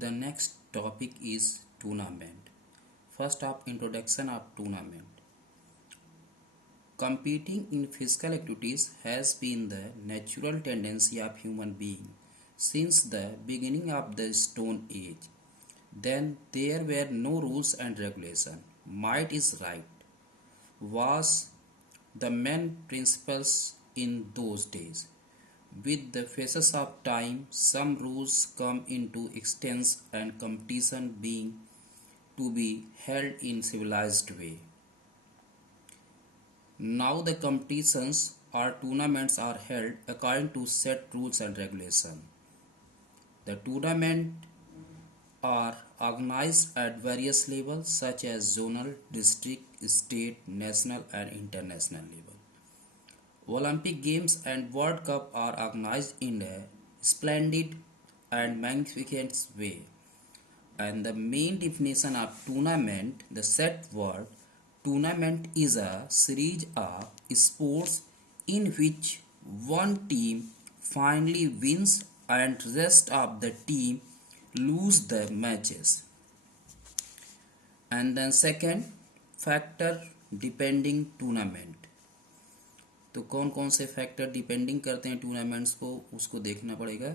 The next topic is tournament. First up, introduction of tournament. Competing in physical activities has been the natural tendency of human being since the beginning of the Stone Age. Then there were no rules and regulation. Might is right was the main principles in those days. With the phases of time, some rules come into existence and competition being to be held in civilized way. Now the competitions or tournaments are held according to set rules and regulation. The tournament are organized at various levels such as zonal, district, state, national and international level. Olympic Games and World Cup are organized in a splendid and magnificent way. And the main definition of tournament, the set word, tournament is a series of sports in which one team finally wins and rest of the team lose the matches. And then second factor depending tournament, तो कौन कौन से factor depending करते हैं tournaments को, उसको देखना पड़ेगा.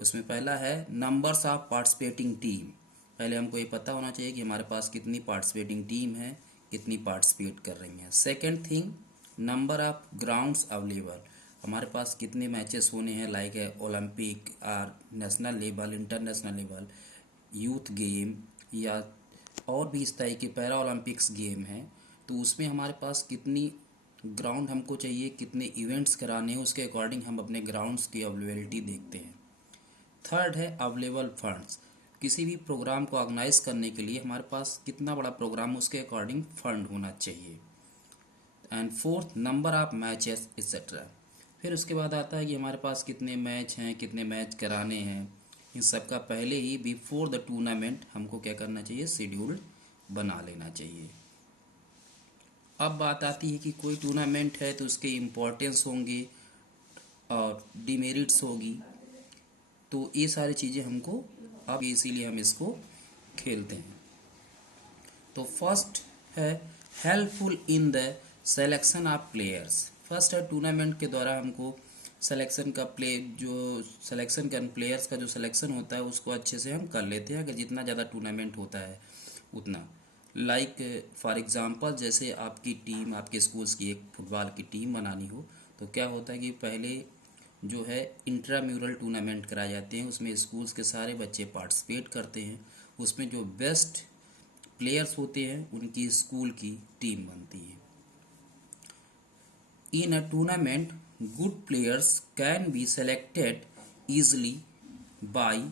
उसमें पहला है नंबर्स ऑफ पार्टिसिपेटिंग टीम. पहले हमको ये पता होना चाहिए कि हमारे पास कितनी पार्टिसिपेटिंग टीम है, कितनी पार्टिसिपेट कर रही हैं. Second thing, number of grounds available, हमारे पास कितने मैचेस होने हैं, लाइक है ओलंपिक और national level, international level, youth game या और भी इस तरह के पैरा ओलंपिक्स गेम हैं, तो उसमें हमारे पास कितनी ग्राउंड हमको चाहिए, कितने इवेंट्स कराने हैं, उसके अकॉर्डिंग हम अपने ग्राउंड्स की अवेलेबिलिटी देखते हैं. थर्ड है अवेलेबल फंड्स, किसी भी प्रोग्राम को ऑर्गेनाइज करने के लिए हमारे पास कितना बड़ा प्रोग्राम, उसके अकॉर्डिंग फंड होना चाहिए. And fourth, number of matches etcetera. फिर उसके बाद आता है कि हमारे पास कितने मैच हैं, कितने मैच कराने हैं. इन सब का पहले ही बिफोर द टूर्नामेंट हमको क्या करना चाहिए, शेड्यूल बना लेना चाहिए. अब बात आती है कि कोई टूर्नामेंट है तो उसके इम्पोर्टेंस होंगे और डिमेरिट्स होगी, तो ये सारी चीज़ें हमको अब इसीलिए हम इसको खेलते हैं. तो फर्स्ट है helpful in the selection of players. First है टूर्नामेंट के द्वारा हमको सिलेक्शन का प्लेयर्स का जो सिलेक्शन होता है उसको अच्छे से हम कर लेते हैं, अगर जितना ज़्यादा टूर्नामेंट होता है उतना. लाइक फॉर एग्जांपल, जैसे आपकी टीम, आपके स्कूल्स की एक फुटबॉल की टीम बनानी हो, तो क्या होता है कि पहले जो है इंट्राम्यूरल टूर्नामेंट कराए जाते हैं, उसमें स्कूल्स के सारे बच्चे पार्टिसिपेट करते हैं. उसमें जो बेस्ट प्लेयर्स होते हैं उनकी स्कूल की टीम बनती है. In a tournament good players can be selected easily by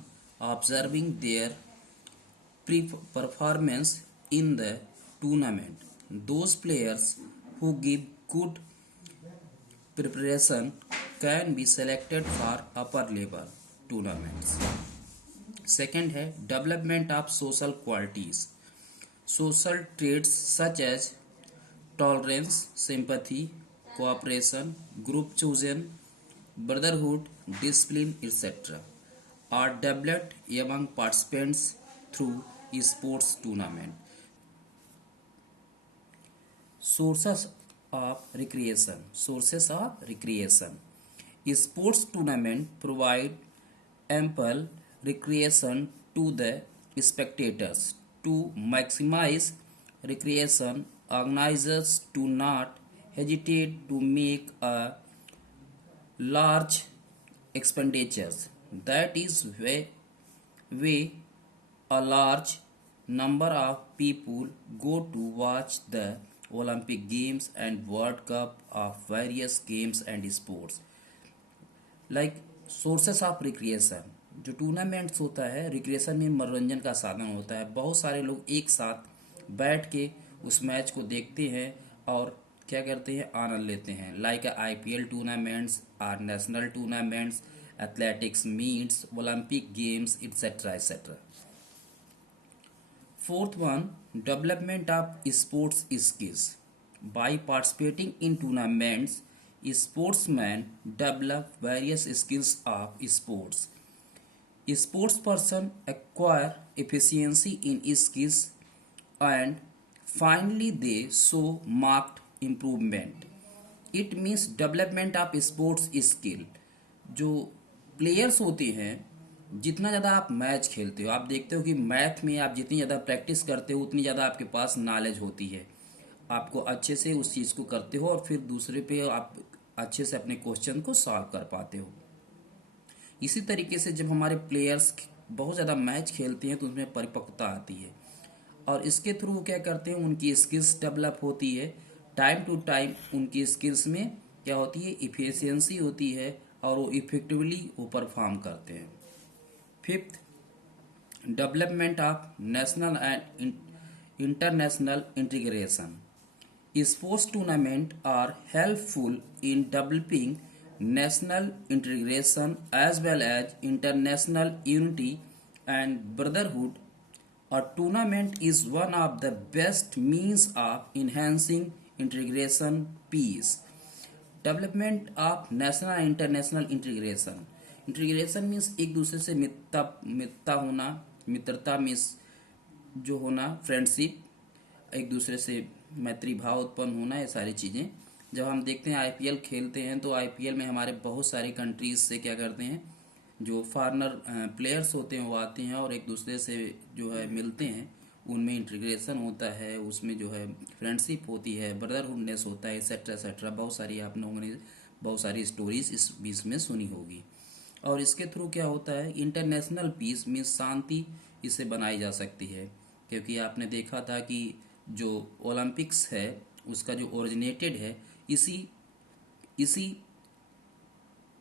observing their performance in the tournament. Those players who give good preparation can be selected for upper level tournaments. Second है development of social qualities. Social traits such as tolerance, sympathy, cooperation, group chosen, brotherhood, discipline, etc. are developed among participants through sports tournament. Sources of recreation. Sources of recreation. Sports tournament provide ample recreation to the spectators. To maximize recreation, organizers do not hesitate to make a large expenditures. That is way a large number of people go to watch the Olympic Games and World Cup of various games and sports. Like sources of recreation, जो tournaments होता है, recreation में मनोरंजन का साधन होता है. बहुत सारे लोग एक साथ बैठ के उस मैच को देखते हैं और क्या करते हैं, आनंद लेते हैं. लाइक IPL टूर्नामेंट्स और national tournaments, athletics meets, Olympic games, etcetera etcetera. Fourth one, development of sports skills. By participating in tournaments, sportsmen develop various skills of sports. Sports person acquire efficiency in skills and finally they show marked improvement. It means development of sports skill. जो players होते हैं, जितना ज़्यादा आप match खेलते हो, आप देखते हो कि मैथ में आप जितनी ज़्यादा प्रैक्टिस करते हो उतनी ज़्यादा आपके पास नॉलेज होती है, आपको अच्छे से उस चीज़ को करते हो और फिर दूसरे पे आप अच्छे से अपने क्वेश्चन को सॉल्व कर पाते हो। इसी तरीके से जब हमारे प्लेयर्स बहुत ज़्यादा मैच खेलते हैं तो उसमें परिपक्वता आती है और इसके थ्रू क्या करते हैं, उनकी स्किल्स डेवलप होती है। टाइम टू टाइम उनकी स्किल्स में क्या होती है, इफिशियंसी होती है और वो इफेक्टिवली वो परफॉर्म करते हैं। Fifth, development of national and international integration. Sports tournaments are helpful in developing national integration as well as international unity and brotherhood. A tournament is one of the best means of enhancing integration peace. Development of national and international integration. Integration means एक दूसरे से मित्रता होना, मित्रता means जो होना, friendship, एक दूसरे से मैत्री भाव उत्पन्न होना, ये सारी चीज़ें। जब हम देखते हैं आईपीएल खेलते हैं तो आईपीएल में हमारे बहुत सारी कंट्रीज से क्या करते हैं, जो फॉरेनर प्लेयर्स होते हैं वो आते हैं और एक दूसरे से जो है मिलते हैं, उनमें इंटीग्रेशन होता है, उसमें जो है फ्रेंडशिप होती है, ब्रदरहुडनेस होता है, एक्सेट्रा एक्सेट्रा। बहुत सारी आप लोगों ने बहुत सारी स्टोरीज इस बीच में सुनी होगी। और इसके थ्रू क्या होता है, इंटरनेशनल पीस मीन्स शांति इसे बनाई जा सकती है। क्योंकि आपने देखा था कि जो ओलंपिक्स है उसका जो ओरिजिनेटेड है इसी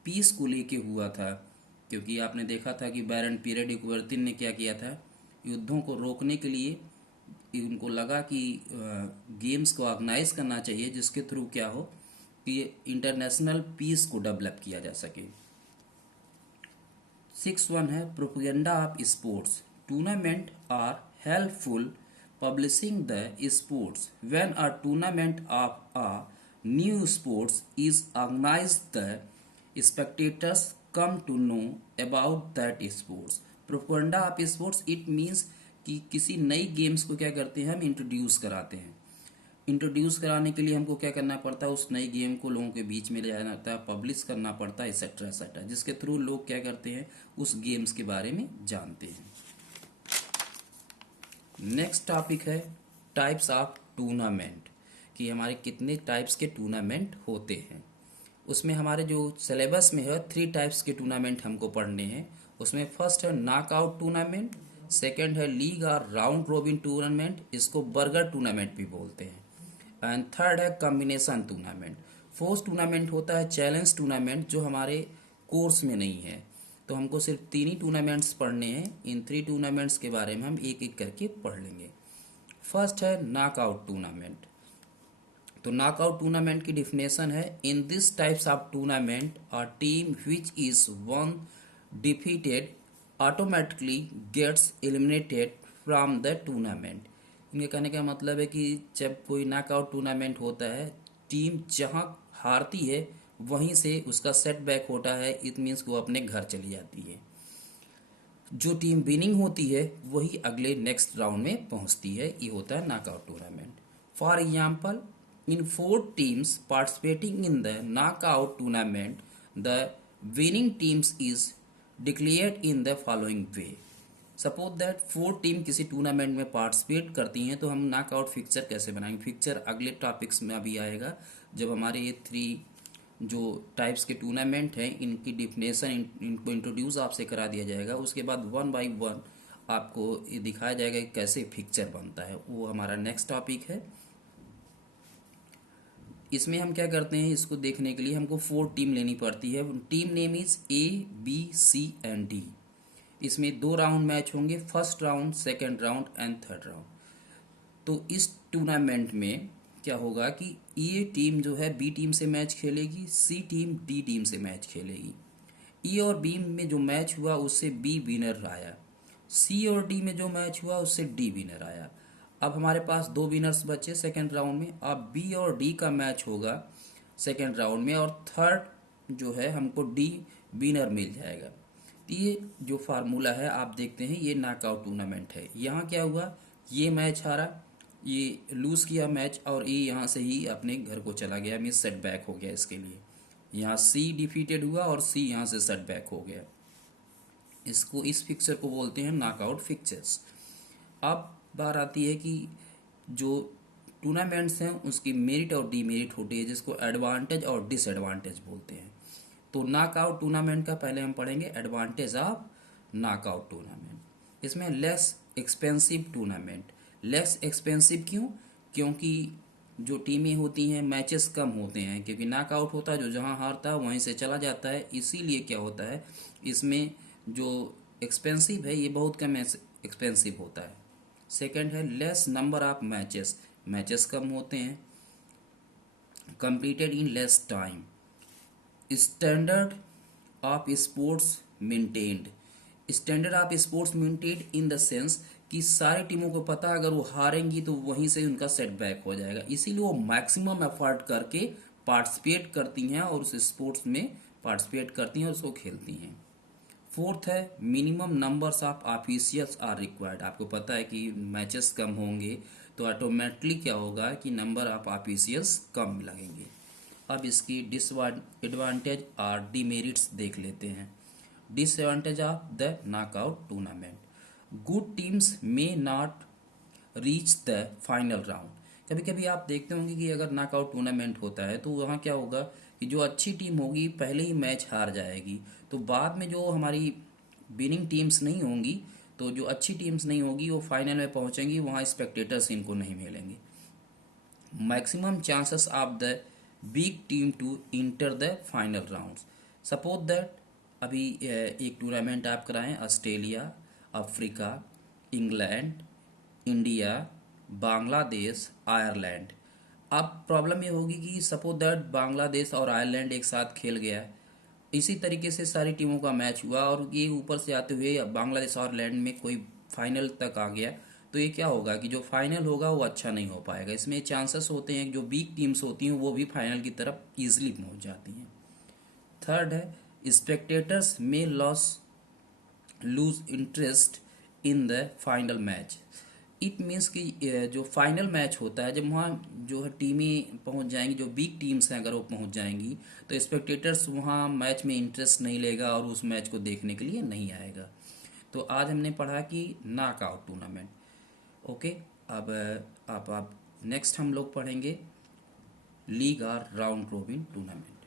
पीस को लेके हुआ था। क्योंकि आपने देखा था कि बैरन पीरियड क्वर्तिन ने क्या किया था, युद्धों को रोकने के लिए उनको लगा कि गेम्स को ऑर्गेनाइज करना चाहिए जिसके थ्रू क्या हो कि इंटरनेशनल पीस को डेवलप किया जा सके। 6 है propaganda of sports. Tournament are helpful publishing the sports. When a tournament of a new sports is organized, the spectators come to know about that sports. Propaganda of sports it means कि किसी नई games को क्या करते हैं, हम introduce कराते हैं। इंट्रोड्यूस कराने के लिए हमको क्या करना पड़ता है, उस नई गेम को लोगों के बीच में ले जाना पड़ता है, पब्लिश करना पड़ता है, एक्सेट्रा एक्सेट्रा, जिसके थ्रू लोग क्या करते हैं, उस गेम्स के बारे में जानते हैं। नेक्स्ट टॉपिक है टाइप्स ऑफ टूर्नामेंट, कि हमारे कितने टाइप्स के टूर्नामेंट होते हैं। उसमें हमारे जो सिलेबस में है 3 टाइप्स के टूर्नामेंट हमको पढ़ने हैं। उसमें फर्स्ट है नॉकआउट टूर्नामेंट, सेकंड है लीग और राउंड रोबिन टूर्नामेंट, इसको बर्गर टूर्नामेंट भी बोलते हैं, एंड थर्ड है कॉम्बिनेशन टूर्नामेंट। फोर्थ टूर्नामेंट होता है चैलेंज टूर्नामेंट, जो हमारे कोर्स में नहीं है। तो हमको सिर्फ 3 ही टूर्नामेंट्स पढ़ने हैं। इन 3 टूर्नामेंट्स के बारे में हम एक एक करके पढ़ लेंगे। फर्स्ट है नॉकआउट टूर्नामेंट। तो नॉकआउट टूर्नामेंट की डिफिनेशन है, in this types of tournament a team which is one defeated automatically gets eliminated from the tournament. इनके कहने का मतलब है कि जब कोई नॉकआउट टूर्नामेंट होता है, टीम जहां हारती है वहीं से उसका सेटबैक होता है, इट मीन्स वो अपने घर चली जाती है। जो टीम विनिंग होती है वही अगले नेक्स्ट राउंड में पहुंचती है। ये होता है knockout tournament. For example, in 4 teams participating in the knockout tournament, the winning teams is declared in the following way. Suppose that 4 team किसी टूर्नामेंट में पार्टिसिपेट करती हैं, तो हम नॉकआउट फिक्चर कैसे बनाएंगे। फिक्चर अगले टॉपिक्स में अभी आएगा, जब हमारे ये 3 जो टाइप्स के टूर्नामेंट हैं इनकी डिफिनेशन इनको इंट्रोड्यूस आपसे करा दिया जाएगा। उसके बाद 1 बाय 1 आपको ये दिखाया जाएगा कि कैसे फिक्चर बनता है, वो हमारा नेक्स्ट टॉपिक है। इसमें हम क्या करते हैं, इसको देखने के लिए हमको 4 टीम लेनी पड़ती है। Team name is ABC and D। इसमें 2 राउंड मैच होंगे, first round, second round and third round. तो इस टूर्नामेंट में क्या होगा कि ए टीम जो है बी टीम से मैच खेलेगी, सी टीम डी टीम से मैच खेलेगी। ई और बी में जो मैच हुआ उससे बी विनर आया, सी और डी में जो मैच हुआ उससे डी विनर आया। अब हमारे पास 2 विनर्स बचे सेकेंड राउंड में। अब बी और डी का मैच होगा सेकेंड राउंड में और थर्ड जो है हमको डी विनर मिल जाएगा। तो ये जो फार्मूला है आप देखते हैं, ये नॉकआउट टूर्नामेंट है। यहाँ क्या हुआ, ये मैच हारा, ये लूज किया मैच, और ये यहाँ से ही अपने घर को चला गया, मीन सेटबैक हो गया इसके लिए। यहाँ सी डिफीटेड हुआ और सी यहाँ से सेटबैक हो गया। इसको, इस फिक्चर को बोलते हैं नॉकआउट फिक्चर्स। अब बात आती है कि जो टूर्नामेंट्स हैं उसकी मेरिट और डीमेरिट होती है, जिसको एडवांटेज और डिसएडवांटेज बोलते हैं। तो नॉकआउट टूर्नामेंट का पहले हम पढ़ेंगे एडवांटेज ऑफ नॉकआउट टूर्नामेंट। इसमें less expensive tournament. Less expensive क्यों? क्योंकि जो टीमें होती हैं मैचेस कम होते हैं, क्योंकि नॉकआउट होता है जो जहां हारता है वहीं से चला जाता है। इसीलिए क्या होता है, इसमें जो एक्सपेंसिव है ये बहुत कम एक्सपेंसिव होता है। सेकंड है less number of matches. Matches कम होते हैं। Completed in less time. Standard of sports maintained. Standard of sports maintained in the sense कि सारी टीमों को पता है अगर वो हारेंगी तो वहीं से उनका सेटबैक हो जाएगा, इसीलिए वो मैक्सिमम एफर्ट करके पार्टिसिपेट करती हैं और उस स्पोर्ट्स में पार्टिसिपेट करती हैं और उसको खेलती हैं। फोर्थ है minimum numbers of officials are required. आपको पता है कि मैचेस कम होंगे तो ऑटोमेटिकली क्या होगा कि नंबर ऑफ ऑफिशियल्स कम लगेंगे। अब इसकी डिसएडवांटेज और डिमेरिट्स देख लेते हैं। Disadvantage of the knockout tournament, good teams may not reach the final round. कभी कभी आप देखते होंगे कि अगर नॉकआउट टूर्नामेंट होता है तो वहाँ क्या होगा कि जो अच्छी टीम होगी पहले ही मैच हार जाएगी, तो बाद में जो हमारी विनिंग टीम्स नहीं होंगी, तो जो अच्छी टीम्स नहीं होगी वो फाइनल में पहुंचेंगी, वहाँ स्पेक्टेटर्स इनको नहीं मिलेंगे। Maximum chances of the big team to enter the final rounds. Suppose that अभी एक टूर्नामेंट आप कराएं, Australia, Africa, England, India, Bangladesh, Ireland. अब प्रॉब्लम ये होगी कि सपोज दैट बांग्लादेश और आयरलैंड एक साथ खेल गया, इसी तरीके से सारी टीमों का मैच हुआ और ये ऊपर से आते हुए बांग्लादेश और आयरलैंड में कोई फाइनल तक आ गया, तो ये क्या होगा कि जो फाइनल होगा वो अच्छा नहीं हो पाएगा। इसमें चांसेस होते हैं कि जो वीक टीम्स होती हैं वो भी फाइनल की तरफ ईजिली पहुंच जाती हैं। थर्ड है स्पेक्टेटर्स में loose interest in the final match. It means कि जो फाइनल मैच होता है, जब वहाँ जो है टीमें पहुँच जाएंगी, जो बिग टीम्स हैं अगर वो पहुँच जाएंगी, तो स्पेक्टेटर्स वहाँ मैच में इंटरेस्ट नहीं लेगा और उस मैच को देखने के लिए नहीं आएगा। तो आज हमने पढ़ा कि नॉकआउट टूर्नामेंट। ओके, अब आप नेक्स्ट हम लोग पढ़ेंगे लीग और राउंड रोबिन टूर्नामेंट।